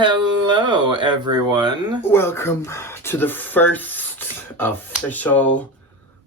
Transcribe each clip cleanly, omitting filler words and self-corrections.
Hello, everyone. Welcome to the first official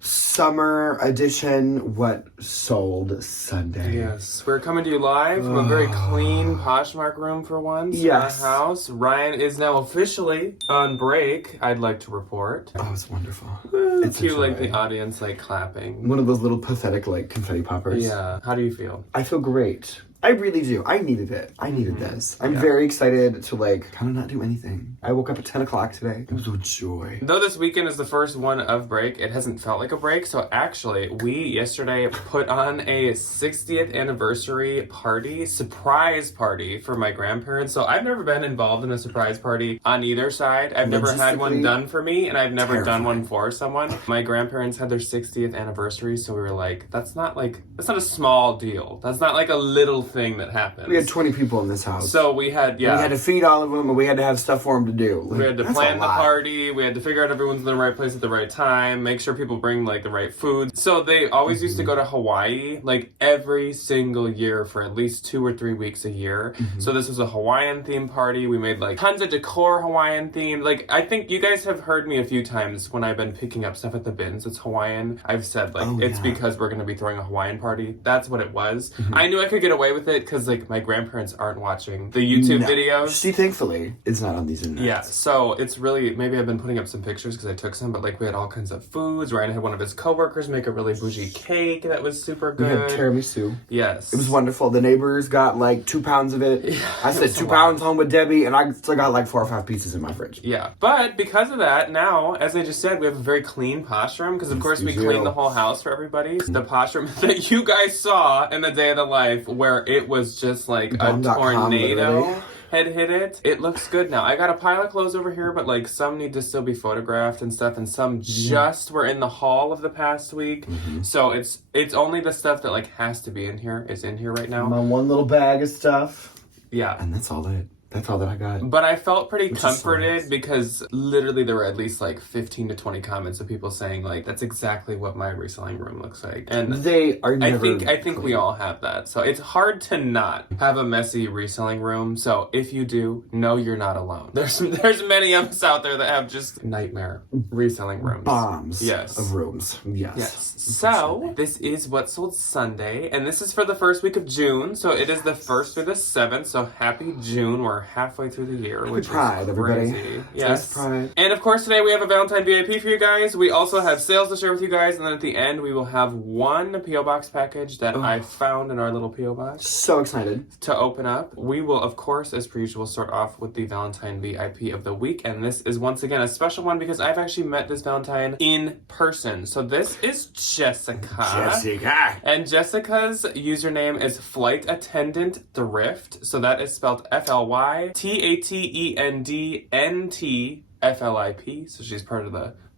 summer edition What Sold Sunday. Yes, we're coming to you live from a very clean Poshmark room for once. Yes. In our house. Ryan is now officially on break, I'd like to report. Oh, it's wonderful. It's cute, like the audience, like clapping. One of those little pathetic, like, confetti poppers. Yeah. How do you feel? I feel great. I really do. I needed it. I needed this. I'm very excited to, like, kind of not do anything. I woke up at 10 o'clock today. It was a joy. Though this weekend is the first one of break, it hasn't felt like a break. So actually, we yesterday put on a 60th anniversary party, surprise party for my grandparents. So I've never been involved in a surprise party on either side. I've never had one done for me, and I've never done one for someone. My grandparents had their 60th anniversary, so we were like, that's not a small deal. That's not like a little thing that happens. We had 20 people in this house. So we had, We had to feed all of them, and we had to have stuff for them to do. Like, we had to plan the party. We had to figure out everyone's in the right place at the right time. Make sure people bring like the right food. So they always used to go to Hawaii like every single year for at least 2 or 3 weeks a year. So this was a Hawaiian themed party. We made like tons of decor Hawaiian themed. Like I think you guys have heard me a few times when I've been picking up stuff at the bins. It's Hawaiian. I've said like it's because we're going to be throwing a Hawaiian party. That's what it was. I knew I could get away with it because like my grandparents aren't watching the YouTube videos. She thankfully is not on these internet. Yeah, so it's really, maybe I've been putting up some pictures because I took some, but like we had all kinds of foods. Ryan had one of his coworkers make a really bougie cake that was super good. We had tiramisu. Yes. It was wonderful. The neighbors got like 2 pounds of it. Yeah, I said 2 pounds home with Debbie, and I still got like 4 or 5 pieces in my fridge. Yeah, but because of that, now, as I just said, we have a very clean posh room because of course we cleaned the whole house for everybody. The posh room that you guys saw in the day of the life where it was just like a tornado had hit it. It looks good now. I got a pile of clothes over here, but like some need to still be photographed and stuff, and some just were in the haul of the past week. So it's only the stuff that like has to be in here is in here right now. My one little bag of stuff. Yeah. And that's all that I got. But I felt pretty comforted because literally there were at least like 15 to 20 comments of people saying like, that's exactly what my reselling room looks like. And they are never I think we all have that. So it's hard to not have a messy reselling room. So if you do, know you're not alone. There's many of us out there that have just nightmare reselling rooms. Bombs yes. of rooms. Yes. So this is What Sold Sunday, and this is for the first week of June. So it is the 1st through the 7th. So happy June. We're halfway through the year, which Pride, is crazy. Everybody. Yes. Pride. And of course today we have a Valentine VIP for you guys. We also have sales to share with you guys, and then at the end we will have one P.O. Box package that I found in our little P.O. Box. So excited to open up. We will, of course, as per usual, start off with the Valentine VIP of the week, and this is once again a special one because I've actually met this Valentine in person. So this is Jessica. And Jessica's username is Flight Attendant Thrift. So that is spelled FLYTATENDNTFLIP. So she's part of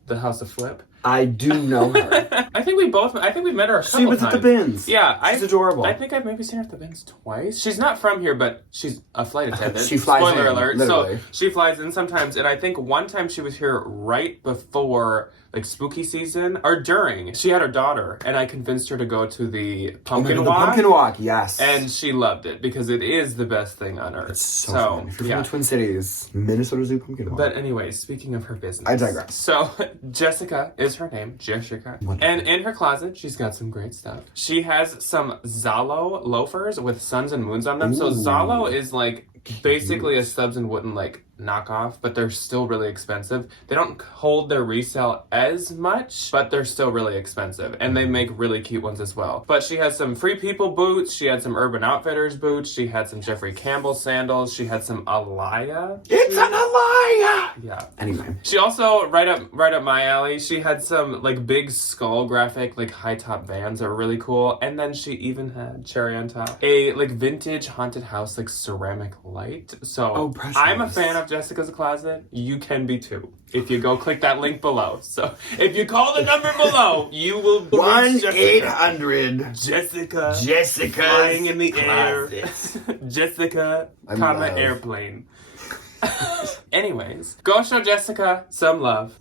the House of Flip. I do know her. I think we met her a couple times. She was at the bins. Yeah. She's adorable. I think I've maybe seen her at the bins twice. She's not from here, but she's a flight attendant. She flies Spoiler in, alert. literally. So she flies in sometimes, and I think one time she was here right before like spooky season or during. She had her daughter, and I convinced her to go to the pumpkin walk. The pumpkin walk, yes. And she loved it because it is the best thing on earth. It's so fun. If you're from the Twin Cities, Minnesota Zoo pumpkin walk. But anyways, speaking of her business. I digress. So Jessica is her name, Jessica. Wonderful. And in her closet, she's got some great stuff. She has some Zalo loafers with suns and moons on them. Ooh. So Zalo is like basically a Stubbs and Woodin like knockoff, but they're still really expensive. They don't hold their resale as much, but they're still really expensive, and they make really cute ones as well. But she has some Free People boots, she had some Urban Outfitters boots, she had some Jeffrey Campbell sandals, she had some Alaya. It's an Alaya! Yeah. Anyway. She also, right up my alley, she had some like big skull graphic, like high top Vans that were really cool, and then she even had, cherry on top, a like vintage haunted house like ceramic light. So I'm a fan of Jessica's Closet. You can be too if you go click that link below. So if you call the number below, you will 1-800 Jessica flying in the air. Jessica, airplane. Anyways, go show Jessica some love.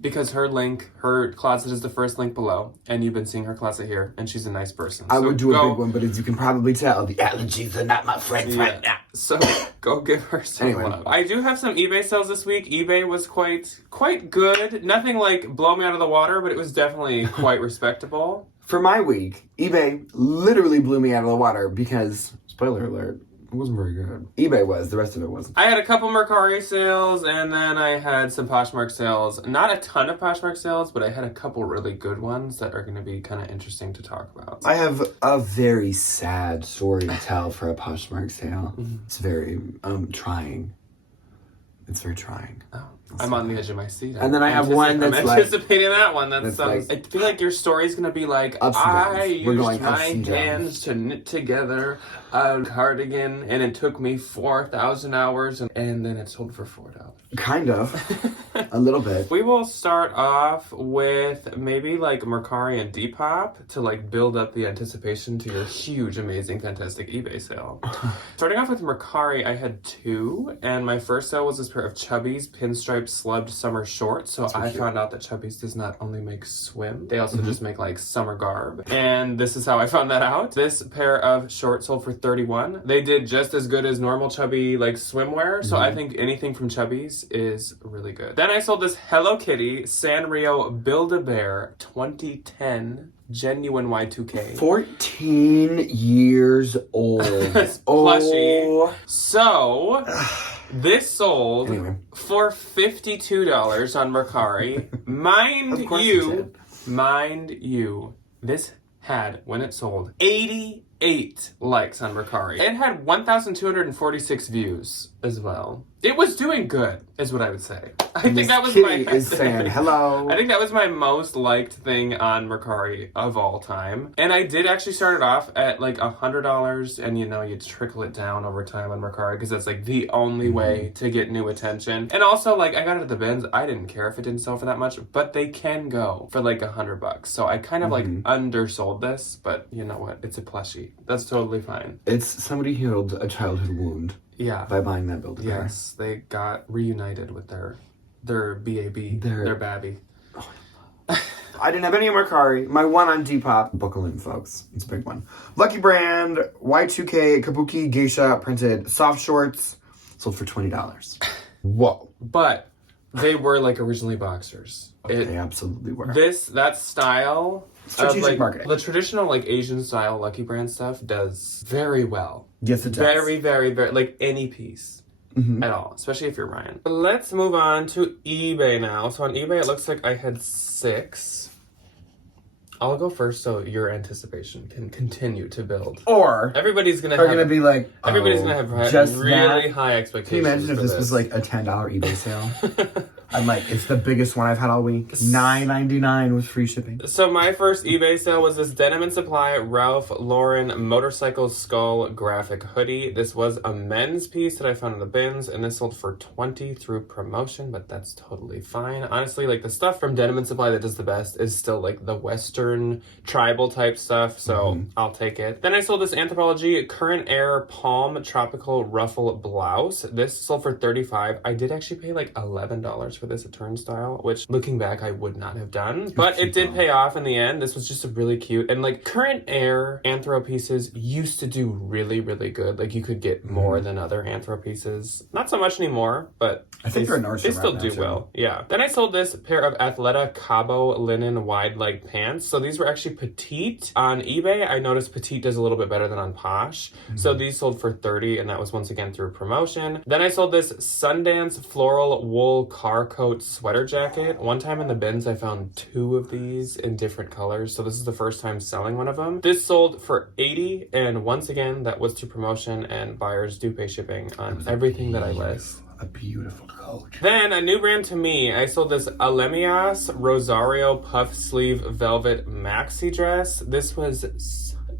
Because her closet is the first link below, and you've been seeing her closet here, and she's a nice person. I would do a big one, but as you can probably tell, the allergies are not my friends right now. So go give her some love. I do have some eBay sales this week. eBay was quite good. Nothing like blow me out of the water, but it was definitely quite respectable. For my week, eBay literally blew me out of the water because, spoiler alert, it wasn't very good. eBay was, the rest of it wasn't. I had a couple Mercari sales, and then I had some Poshmark sales. Not a ton of Poshmark sales, but I had a couple really good ones that are going to be kind of interesting to talk about. I have a very sad story to tell for a Poshmark sale. It's very trying. It's very trying. Oh, I'm on the edge of my seat. And then I have one that's I'm anticipating that one. That's like, I feel like your story's gonna be like, I used my hands to knit together a cardigan, and it took me 4,000 hours, and then it sold for $4. Kind of. A little bit. We will start off with maybe like Mercari and Depop to like build up the anticipation to your huge, amazing, fantastic eBay sale. Starting off with Mercari, I had two, and my first sale was this pair of Chubbies pinstripe slubbed summer shorts. So I found out that Chubbies does not only make swim, they also just make like summer garb. And this is how I found that out. This pair of shorts sold for $31. They did just as good as normal Chubby like swimwear. So I think anything from Chubbies is really good. Then I sold this Hello Kitty Sanrio Build-A-Bear 2010 genuine Y2K. 14 years old. Plushie. So this sold for $52 on Mercari. Mind you, this had, when it sold, 88 likes on Mercari. It had 1,246 views as well. It was doing good, is what I would say. I think that was saying hello. I think that was my most liked thing on Mercari of all time. And I did actually start it off at like $100, and you trickle it down over time on Mercari because that's like the only way to get new attention. And also, like, I got it at the bins. I didn't care if it didn't sell for that much, but they can go for like $100. So I kind of like undersold this, but you know what? It's a plushie. That's totally fine. It's somebody healed a childhood wound. Yeah. By buying that Build-A-Bear. Yes, they got reunited with their BAB, their babby. I didn't have any of Mercari. My one on Depop. Buckle in, folks. It's a big one. Lucky Brand, Y2K, Kabuki, Geisha, printed soft shorts. Sold for $20. Whoa. But they were like originally boxers. They absolutely were. That style... Strategic marketing. The traditional like Asian style Lucky Brand stuff does very well. Yes, it does. Very, very, very, like any piece at all, especially if you're Ryan. Let's move on to eBay now. So on eBay, it looks like I had 6. I'll go first so your anticipation can continue to build. Or everybody's gonna be like, everybody's gonna have just really high expectations. Can you imagine if this was like a $10 eBay sale? I'm like, it's the biggest one I've had all week. $9.99 with free shipping. So my first eBay sale was this Denim & Supply Ralph Lauren Motorcycle Skull graphic hoodie. This was a men's piece that I found in the bins, and this sold for $20 through promotion, but that's totally fine. Honestly, like the stuff from Denim & Supply that does the best is still like the Western tribal type stuff, so I'll take it. Then I sold this Anthropologie Current Air Palm Tropical Ruffle Blouse. This sold for $35. I did actually pay like $11 for this at Turnstile, which looking back I would not have done, but it did pay off in the end. This was just a really cute, and like Current Air Anthro pieces used to do really, really good. Like you could get more than other Anthro pieces. Not so much anymore, but I think they still do well. Yeah. Then I sold this pair of Athleta Cabo linen wide leg pants. So these were actually petite. On eBay, I noticed petite does a little bit better than on Posh. So these sold for $30, and that was once again through promotion. Then I sold this Sundance floral wool car coat sweater jacket. One time in the bins, I found 2 of these in different colors. So this is the first time selling one of them. This sold for $80, and once again, that was to promotion, and buyers do pay shipping on everything that I list. A beautiful coat. Then a new brand to me, I sold this Alemias Rosario puff sleeve velvet maxi dress. This was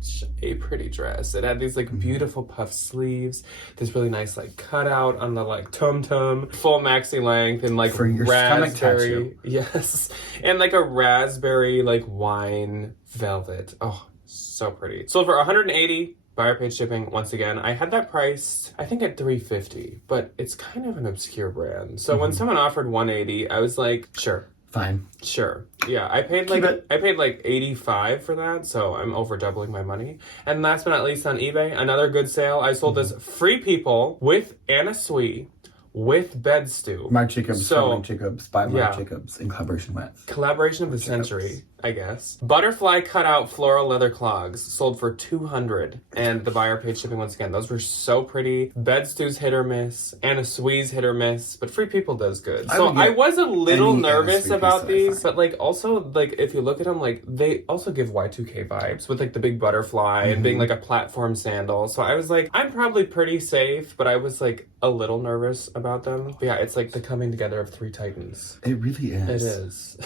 such a pretty dress. It had these like beautiful puff sleeves, this really nice like cutout on the like tum-tum, full maxi length, and like for your raspberry, yes, and like a raspberry like wine velvet. Oh, so pretty. Sold for $180. Buyer paid shipping. Once again, I had that priced, I think at $350, but it's kind of an obscure brand. So when someone offered $180, I was like, sure. Fine. Sure. Yeah, I paid like 85 for that, so I'm over doubling my money. And last but not least, on eBay, another good sale. I sold this Free People with Anna Sui with bed stew. Marc Jacobs, So, Marc Jacobs, by Marc yeah. Jacobs, in collaboration with. Collaboration of the century, I guess. Butterfly cutout floral leather clogs sold for $200, and the buyer paid shipping once again. Those were so pretty. Bed stew's hit or miss. Anna Sui's hit or miss, but Free People does good. So I was a little any nervous Anna Sui about piece, these, but like also like if you look at them, like they also give Y2K vibes with like the big butterfly and being like a platform sandal. So I was like, I'm probably pretty safe, but I was like a little nervous about them. But yeah, it's like the coming together of three titans. It really is. It is.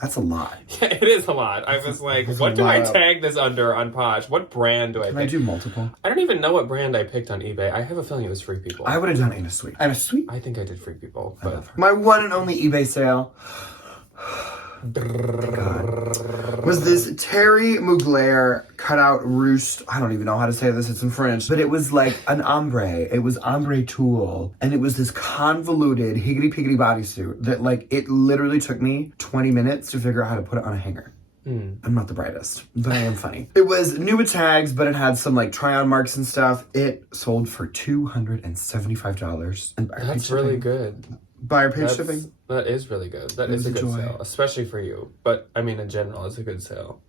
That's a lot. Yeah, it is a lot. I was like, what do I tag this under on Posh? What brand do I pick? Can I do multiple? I don't even know what brand I picked on eBay. I have a feeling it was Free People. I would have done Anna Sui. Anna Sui? I think I did Free People. But My one and only eBay sale was this Terry Mugler cutout roost. I don't even know how to say this. It's in French. But it was like an ombre. It was ombre tulle. And it was this convoluted higgity-piggity bodysuit that like, it literally took me 20 minutes to figure out how to put it on a hanger. I'm not the brightest, but I am funny. It was new with tags, but it had some like try-on marks and stuff. It sold for $275. And that's really good. Buyer paid shipping. That is really good. That is a good sale, especially for you. But I mean, in general, it's a good sale.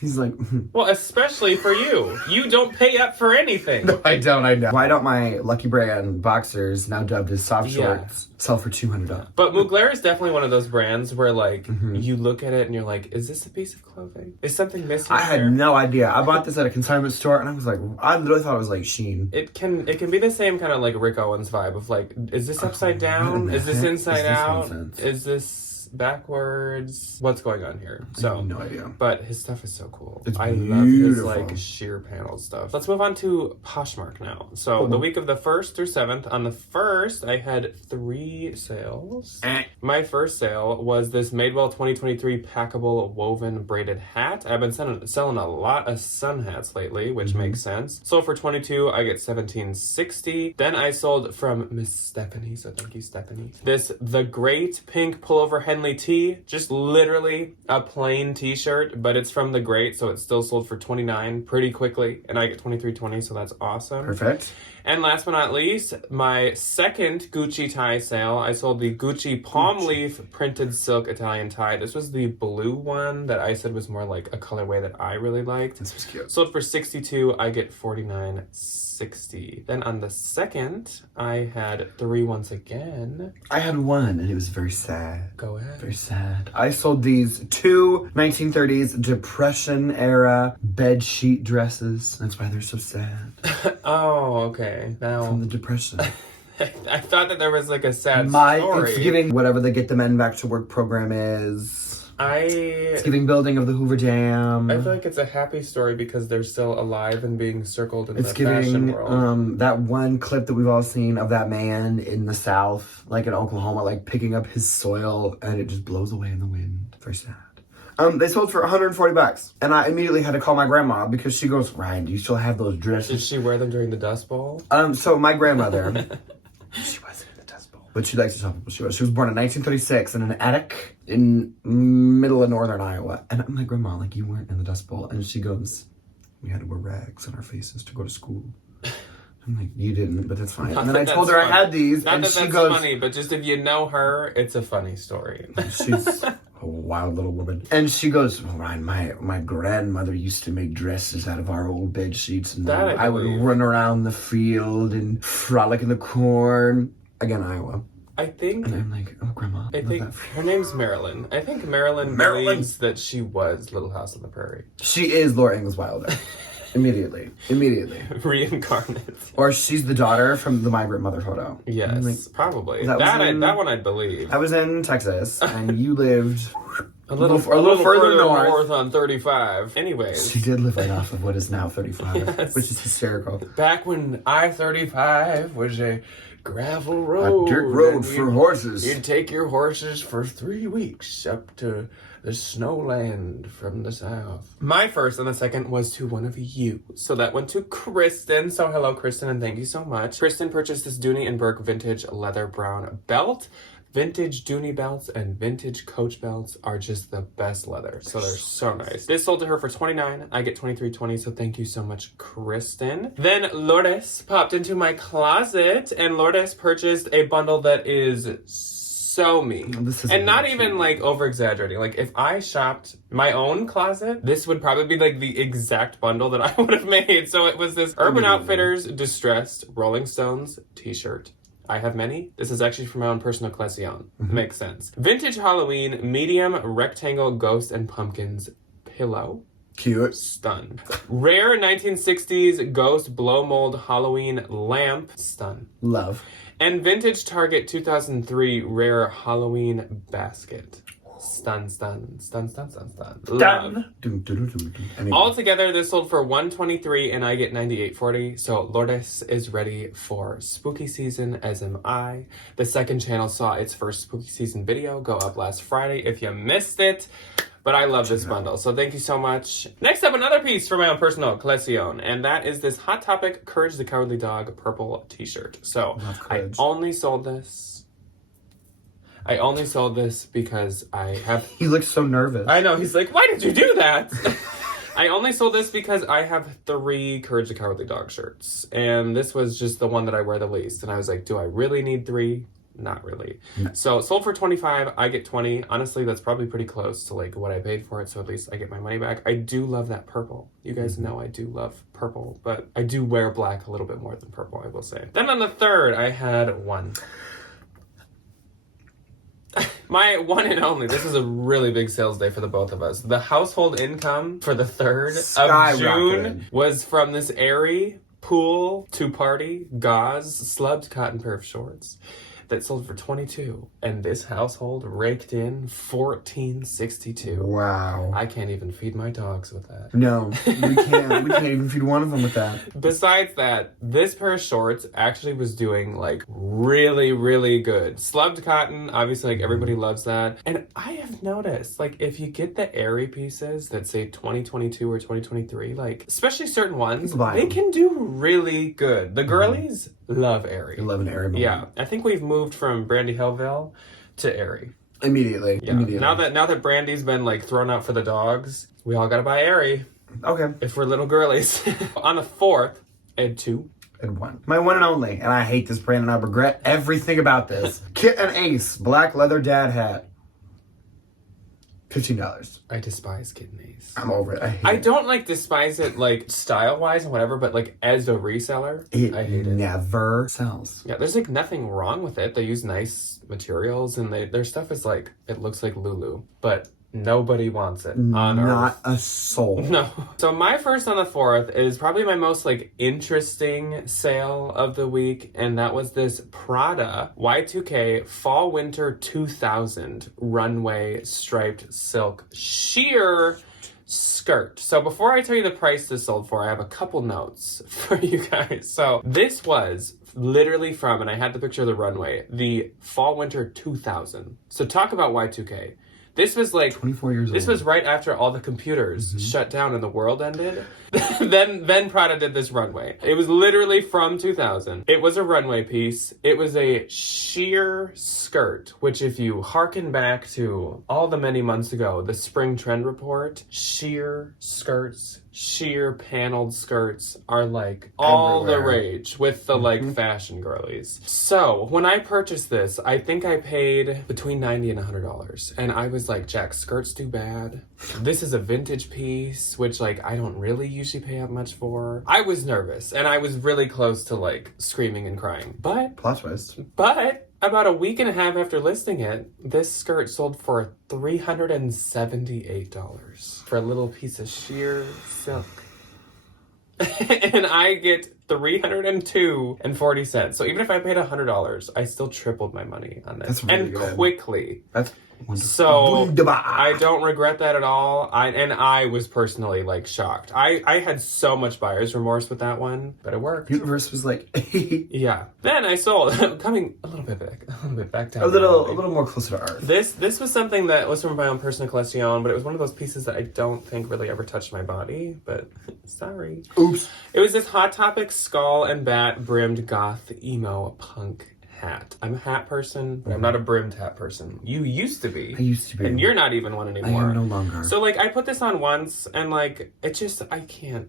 He's like, well, especially for you. You don't pay up for anything. No, I don't. Why don't my Lucky Brand boxers, now dubbed as soft shorts, sell for $200? But Mugler is definitely one of those brands where, like, you look at it and you're like, is this a piece of clothing? Is something missing I had no idea. I bought this at a consignment store, and I was like, I literally thought it was like Shein. It can be the same kind of like Rick Owens vibe of like, is this upside down? Is this inside out? Is this backwards? What's going on here? So I have no idea. But his stuff is so cool. It's I love his beautiful. like sheer panel stuff. Let's move on to Poshmark now. So the week of the 1st through 7th. On the 1st, I had 3 sales. My first sale was this Madewell 2023 packable woven braided hat. I've been selling a lot of sun hats lately, which makes sense. So for 22, I get $17.60. Then I sold from Miss Stephanie, so thank you, Stephanie. This The Great pink pullover Henley tee, just literally a plain t-shirt, but it's from The Great, so it's still sold for $29 pretty quickly, and I get $23.20, so that's awesome. Perfect. And last but not least, my second Gucci tie sale, I sold the Gucci palm leaf printed silk Italian tie. This was the blue one that I said was more like a colorway that I really liked. This was cute. Sold for $62, I get $49.60. Then on the 2nd, I had 3 once again. I had 1, and it was very sad. Go ahead. Very sad. I sold these 2 1930s Depression era bed sheet dresses. That's why they're so sad. Oh, okay. Now From the Depression. I thought that there was like a sad My story. It's giving whatever the Get the Men Back to Work program is. It's giving building of the Hoover Dam. I feel like it's a happy story because they're still alive and being circled in It's the fashion giving world. that one clip that we've all seen of that man in the South, like in Oklahoma, like picking up his soil, and it just blows away in the wind. Very sad. They sold for $140, and I immediately had to call my grandma because she goes, Ryan, do you still have those dresses? Did she wear them during the Dust Bowl? So my grandmother, she wasn't in the Dust Bowl, but she likes to tell people she was. She was born in 1936 in an attic in middle of northern Iowa. And I'm like, Grandma, like you weren't in the Dust Bowl. And she goes, we had to wear rags on our faces to go to school. I'm like, you didn't, but that's fine. And then I told her I had these, Not and that she that's goes, funny, but just if you know her, it's a funny story. she's a wild little woman. And she goes, well, Ryan, my grandmother used to make dresses out of our old bed sheets, and That I I would believe. run around the field and frolic in the corn. Again, Iowa. I think And I'm like, oh, Grandma. I think her name's Marilyn. I think Marilyn believes that she was Little House on the Prairie. She is Laura Ingalls Wilder. Immediately. Reincarnate. Or she's the daughter from the migrant mother photo. Yes, I'm like, probably. that That one I'd believe. I was in Texas, and you lived A little further north on 35. Anyways. She did live right off of what is now 35, which is hysterical. Back when I-35 was a gravel road. A dirt road and for horses. You'd take your horses for 3 weeks up to the snowland from the south. My first and the second was to one of you. So that went to Kristen. So hello, Kristen, and thank you so much. Kristen purchased this Dooney & Burke vintage leather brown belt. Vintage Dooney belts and vintage Coach belts are just the best leather. So they're so nice. This sold to her for $29. I get $23.20, so thank you so much, Kristen. Then Lourdes popped into my closet, and Lourdes purchased a bundle that is so me. And not even like over exaggerating. Like if I shopped my own closet, this would probably be like the exact bundle that I would have made. So it was this Urban Outfitters Distressed Rolling Stones t-shirt. I have many. This is actually from my own personal collection. Makes sense. Vintage Halloween medium rectangle ghost and pumpkins pillow. Cute. Stun. Rare 1960s ghost blow mold Halloween lamp. Stun. Love. And vintage Target 2003 rare Halloween basket. Stun, stun, stun, stun, stun, stun. Love. Altogether, this sold for $123 and I get $98.40. So Lourdes is ready for spooky season, as am I. The second channel saw its first spooky season video go up last Friday if you missed it. But I love this bundle, so thank you so much. Next up, another piece from my own personal collection, and that is this Hot Topic Courage the Cowardly Dog purple t-shirt. So I only sold this because I have... He looks so nervous. I know, he's like, why did you do that? I only sold this because I have 3 Courage the Cowardly Dog shirts, and this was just the one that I wear the least. And I was like, do I really need 3? Not really. No. So sold for $25, I get $20. Honestly, that's probably pretty close to like what I paid for it, so at least I get my money back. I do love that purple. You guys know I do love purple, but I do wear black a little bit more than purple, I will say. Then on the third, I had one. My one and only. This is a really big sales day for the both of us. The household income for the 3rd of June was from this Aerie pool 2-party gauze slubbed cotton pair of shorts that sold for $22, and this household raked in $14.62. Wow. I can't even feed my dogs with that. No, we can't. We can't even feed one of them with that. Besides that, this pair of shorts actually was doing like really, really good. Slubbed cotton, obviously like everybody loves that. And I have noticed, like if you get the Aerie pieces that say 2022 or 2023, like especially certain ones, they can do really good. The girlies love Aerie. I love an Aerie moment. Yeah, I think we've moved from Brandy Hillville to Aerie. Immediately. Yeah. Now that Brandy's been like thrown out for the dogs, we all gotta buy Aerie. Okay. If we're little girlies. On the 4th, I had 2. And 1. My one and only, and I hate this brand and I regret everything about this. Kit and Ace black leather dad hat. $15. I despise Kit and Ace. I'm over it. I don't like despise it like style wise and whatever, but like as a reseller, I hate it. Never sells. Yeah, there's like nothing wrong with it. They use nice materials and their stuff is like, it looks like Lulu, but nobody wants it on Earth. Not a soul. No. So my first on the 4th is probably my most like interesting sale of the week, and that was this Prada Y2K Fall Winter 2000 runway striped silk sheer skirt. So before I tell you the price this sold for, I have a couple notes for you guys. So this was literally from, and I had the picture of the runway, the Fall Winter 2000. So talk about Y2K. This was like 24 years old. This was right after all the computers shut down and the world ended. then Prada did this runway. It was literally from 2000. It was a runway piece. It was a sheer skirt, which if you hearken back to all the many months ago, the spring trend report, sheer skirts, sheer paneled skirts are like all the rage with the like fashion girlies. So when I purchased this, I think I paid between $90 and $100. And I was like, Jack, skirts do bad. This is a vintage piece, which like I don't really usually pay that much for. I was nervous and I was really close to like screaming and crying. But plot twist. But about a week and a half after listing it, this skirt sold for $378 for a little piece of sheer silk. And I get $302.40. So even if I paid $100, I still tripled my money on this. That's really good. Quickly. That's wonderful. So I don't regret that at all. I was personally like shocked. I had so much buyer's remorse with that one, but it worked. Universe was like, yeah. Then I sold coming a little bit back down. a little more closer to earth. This was something that was from my own personal collection, but it was one of those pieces that I don't think really ever touched my body. But sorry. Oops. It was this Hot Topic skull and bat brimmed goth emo punk hat. I'm a hat person, but I'm not a brimmed hat person. You used to be. I used to be. And you're not even one anymore. I am no longer. So, like, I put this on once, and, like, it just, I can't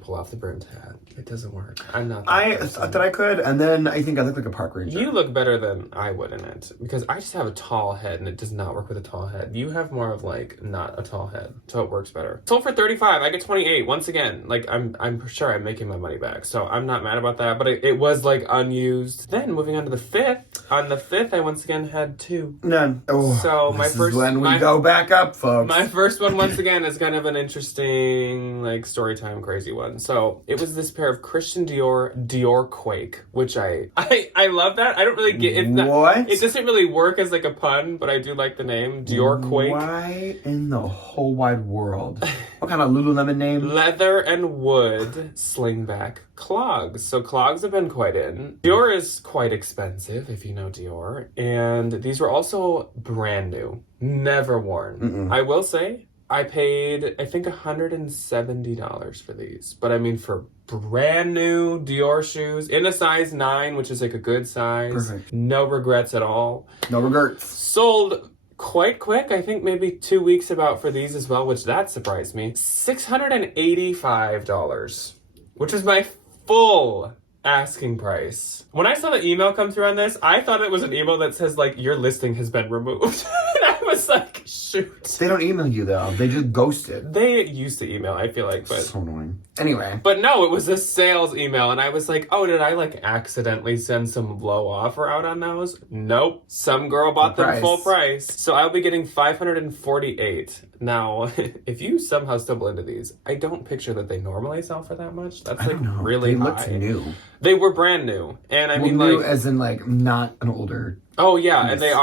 pull off the brimmed hat. It doesn't work. I'm not that I person. thought that I could, and then I think I look like a park ranger. You look better than I would in it, because I just have a tall head, and it does not work with a tall head. You have more of, like, not a tall head, so it works better. Sold for $35. I get 28. Once again, like, I'm sure I'm making my money back, so I'm not mad about that, but it was, like, unused. Then, moving on to the 5th. On the 5th, I once again had 2. None. Oh, So, this is when we go back up, folks. My first one, once again, is kind of an interesting, like, story time crazy one. So, it was this pair of Christian Dior Quake, which I love that. I don't really get it. What? It doesn't really work as, like, a pun, but I do like the name. Dior Quake. Why in the whole wide world? What kind of Lululemon name? Leather and wood slingback clogs. So clogs have been quite in. Dior is quite expensive, if you know Dior. And these were also brand new. Never worn. I will say, I paid, I think, $170 for these. But I mean, for brand new Dior shoes in a size 9, which is like a good size. Perfect. No regrets at all. No regrets. Sold quite quick. I think maybe 2 weeks about for these as well, which that surprised me. $685, which is my full asking price. When I saw the email come through on this, I thought it was an email that says, like, your listing has been removed. And I was like, shoot. They don't email you, though. They just ghost it. They used to email, I feel like, but... So annoying. Anyway. But no, it was a sales email, and I was like, oh, did I, like, accidentally send some low offer out on those? Nope. Some girl bought them full price. So I'll be getting $548. Now, if you somehow stumble into these, I don't picture that they normally sell for that much. That's, like, really high. They looked new. They were brand new. And I mean, new like... as in, like, not an older... Oh, yeah, and they're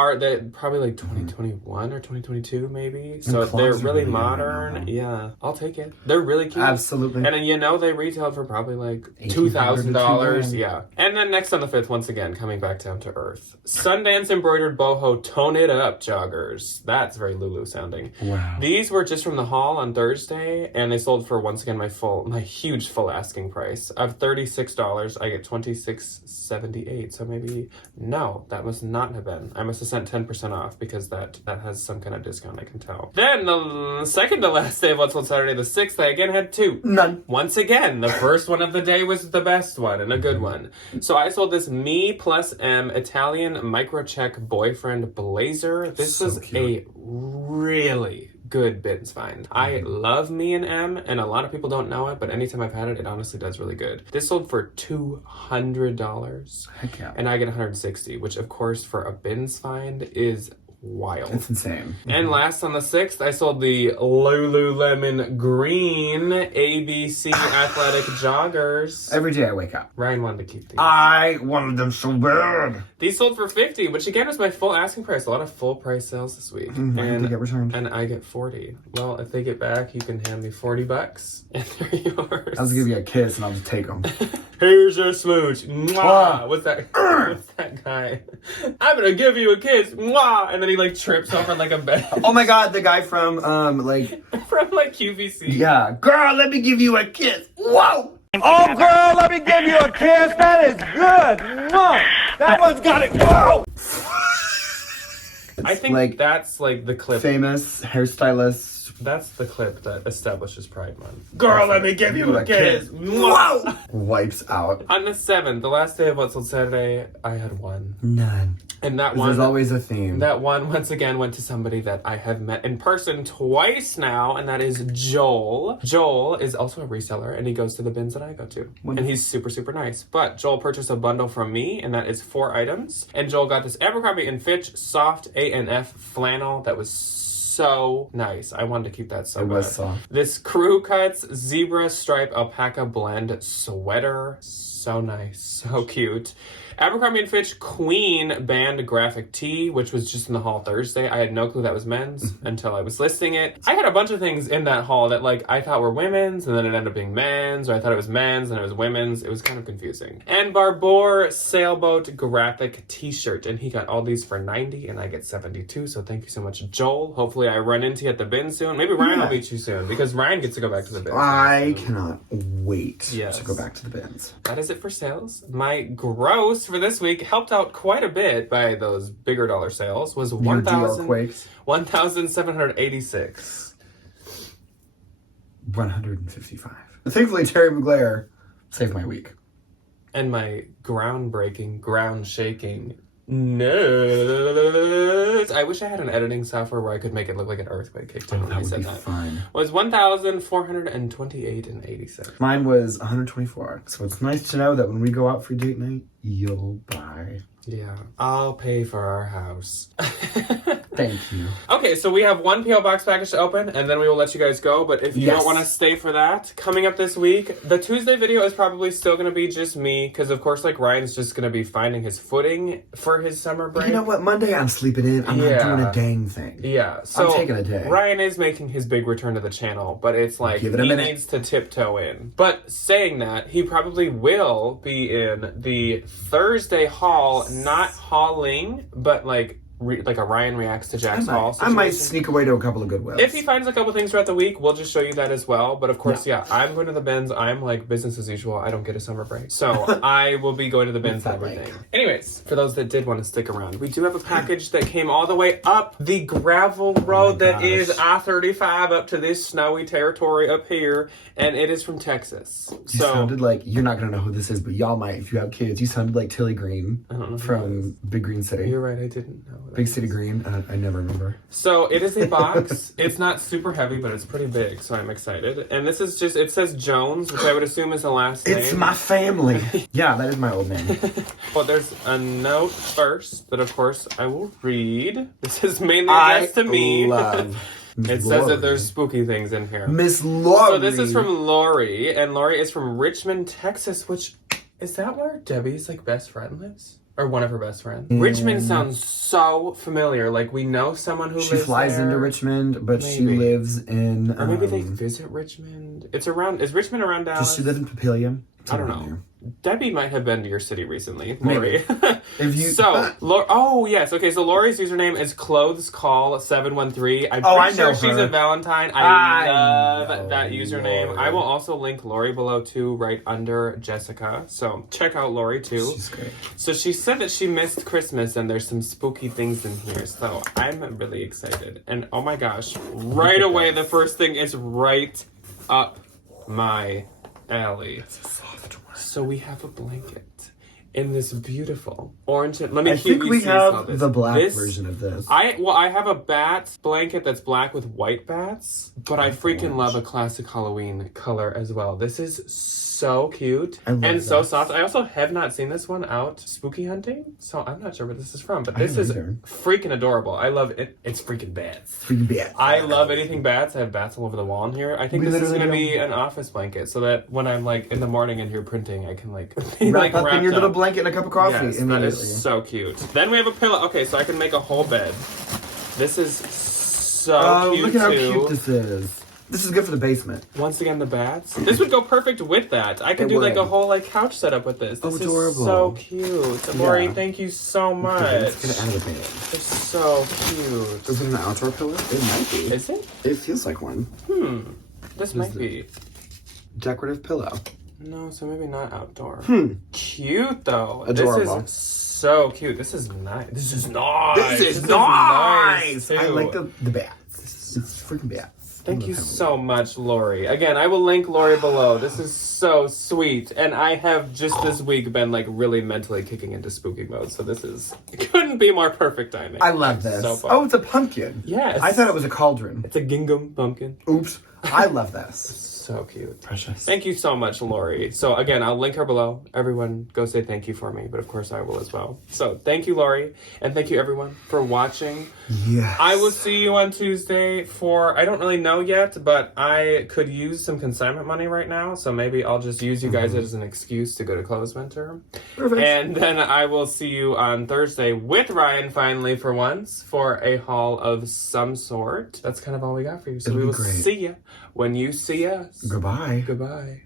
probably like 2021 or 2022, maybe. So they're really modern. Yeah, I'll take it. They're really cute. Absolutely. And then, you know, they retailed for probably like $2,000. Yeah. And then next on the 5th, once again, coming back down to earth. Sundance embroidered boho tone it up joggers. That's very Lulu sounding. Wow. These were just from the haul on Thursday, and they sold for, once again, my huge full asking price of $36. I get $26.78. So maybe, no, that must not have been. I must have sent 10% off because that has some kind of discount, I can tell. Then the second to last day of What's on Saturday, the 6th, I again had 2. None. Once again, the first one of the day was the best one and a good one. So I sold this Me Plus M Italian microcheck boyfriend blazer. This was a really good bins find. I love Me and M, and a lot of people don't know it, but anytime I've had it, it honestly does really good. This sold for $200. Heck yeah. And I get $160, which of course for a bins find is wild. It's insane. And last on the 6th, I sold the Lululemon green ABC athletic joggers. Every day I wake up. Ryan wanted to keep these. I wanted them so bad. These sold for $50, which again was my full asking price. A lot of full price sales this week. And they get returned. And I get $40. Well, if they get back, you can hand me $40 and they're yours. I'll just give you a kiss and I'll just take them. Here's your smooch. Mwah! What's that guy? I'm gonna give you a kiss. Mwah! And then he like trips over like a bed. Oh my god, the guy from from QVC. Yeah. Girl, let me give you a kiss. Whoa! Oh, girl, let me give you a kiss. That is good. Mwah. That one's got it. Whoa! I think like that's like the clip. Famous hairstylist. That's the clip that establishes Pride Month. Girl, let me give you a kiss. Whoa! Wipes out. On the 7th, the last day of What's on Saturday, I had one. None. And that one... There's always a theme. That one, once again, went to somebody that I have met in person twice now, and that is Joel. Joel is also a reseller, and he goes to the bins that I go to. And he's super, super nice. But Joel purchased a bundle from me, and that is 4 items. And Joel got this Abercrombie & Fitch soft A&F flannel that was so nice. I wanted to keep that so bad. It was soft. This Crew Cuts zebra stripe alpaca blend sweater. So nice. So cute. Abercrombie & Fitch Queen Band Graphic Tee, which was just in the haul Thursday. I had no clue that was men's until I was listing it. I had a bunch of things in that haul that like I thought were women's and then it ended up being men's, or I thought it was men's and it was women's. It was kind of confusing. And Barbour Sailboat Graphic T-shirt, and he got all these for $90 and I get $72, so thank you so much, Joel. Hopefully I run into you at the bin soon. Maybe Ryan will meet you soon because Ryan gets to go back to the bin. I cannot wait to go back to the bins. That is it for sales. My gross costs for this week, helped out quite a bit by those bigger dollar sales, was Your DR Quakes. 1,786. 155. Thankfully, Terry McGlair saved my week. And my groundbreaking, ground-shaking notes. I wish I had an editing software where I could make it look like an earthquake kicked in when I said that. Fine. Was 1,428 and 86. Mine was 124. So it's nice to know that when we go out for date night, you'll buy. Yeah, I'll pay for our house. Thank you. Okay, so we have one P.O. Box package to open, and then we will let you guys go. But if you don't want to stay for that, coming up this week, the Tuesday video is probably still going to be just me, because of course, like, Ryan's just going to be finding his footing for his summer break. You know what? Monday I'm sleeping in. I'm not doing a dang thing. Yeah, so I'm taking a day. Ryan is making his big return to the channel, but it's like Give it a he minute. needs to tiptoe in. But saying that, he probably will be in the Thursday haul, not hauling, but like a Ryan reacts to Jack's haul I might situation. sneak away to a couple of Goodwills. If he finds a couple things throughout the week, we'll just show you that as well. But of course, I'm going to the bins. I'm like business as usual. I don't get a summer break. So I will be going to the bins and everything. Anyways, for those that did want to stick around, we do have a package that came all the way up the gravel road that is I-35 up to this snowy territory up here. And it is from Texas. You sounded like, you're not going to know who this is, but y'all might if you have kids. You sounded like Tilly Green from Big Green City. You're right, I didn't know. Big City Green. I never remember. So it is a box. It's not super heavy, but it's pretty big, so I'm excited. And this is just, it says Jones, which I would assume is the last name. It's my family. Yeah, that is my old name. Well, there's a note first that, of course, I will read. This is mainly addressed to me. Love It says that there's spooky things in here. Miss Lori. So this is from Lori, and Lori is from Richmond, Texas, which, is that where Debbie's, like, best friend lives? Or one of her best friends. Richmond sounds so familiar. Like, we know someone who lives there. She flies into Richmond, but she lives in... Or maybe they visit Richmond. It's around... Is Richmond around Dallas? Does she live in Papillion? I don't know. Debbie might have been to your city recently, Maybe. Lori. If you... Oh, yes. Okay, so Lori's username is ClothesCall713. I'm I pretty sure know she's her. a Valentine. I love know that username. Lori. I will also link Lori below, too, right under Jessica. So check out Lori, too. She's great. So she said that she missed Christmas and there's some spooky things in here. So I'm really excited. And oh my gosh, right away, the first thing is right up my alley. So we have a blanket in this beautiful orange. Let me I think we have this. the black version of this. I have a bat blanket that's black with white bats, but I freaking love a classic Halloween color as well. This is so cute and so soft. I also have not seen this one out spooky hunting, so I'm not sure where this is from, but this is freaking adorable. I love it. It's freaking bats. Freaking bats. I love anything bats. I have bats all over the wall in here. I think this is going to be an office blanket so that when I'm like in the morning and you're printing, I can like be wrap like up in your little blanket and a cup of coffee. Yes, that is so cute. Then we have a pillow. Okay, so I can make a whole bed. This is so cute, look at how too. cute this is. This is good for the basement. Once again, the bats. This would go perfect with that. I could do like a whole like couch setup with this. This adorable. is so cute. Lori, thank you so much. It's gonna add a bed. It's so cute. Is it an outdoor pillow? It might be. Is it? It feels like one. This might be. Decorative pillow. No, so maybe not outdoor. Cute though. Adorable. This is so cute. This is nice. This is nice. This is nice. too. I like the bats. It's freaking bats. Thank you so much, Lori. Again, I will link Lori below. This is so sweet. And I have just this week been like really mentally kicking into spooky mode. So this is, it couldn't be more perfect timing. I love this. So fun. Oh, it's a pumpkin. Yes. I thought it was a cauldron. It's a gingham pumpkin. Oops. I love this. So cute. Precious. Thank you so much, Lori. So again, I'll link her below. Everyone go say thank you for me, but of course I will as well. So thank you, Lori, and thank you everyone for watching. Yes. I will see you on Tuesday for, I don't really know yet, but I could use some consignment money right now, so maybe I'll just use you guys as an excuse to go to Clothes Winter. Perfect. And then I will see you on Thursday with Ryan finally for once for a haul of some sort. That's kind of all we got for you. So we will see you when you see us. Goodbye. Goodbye.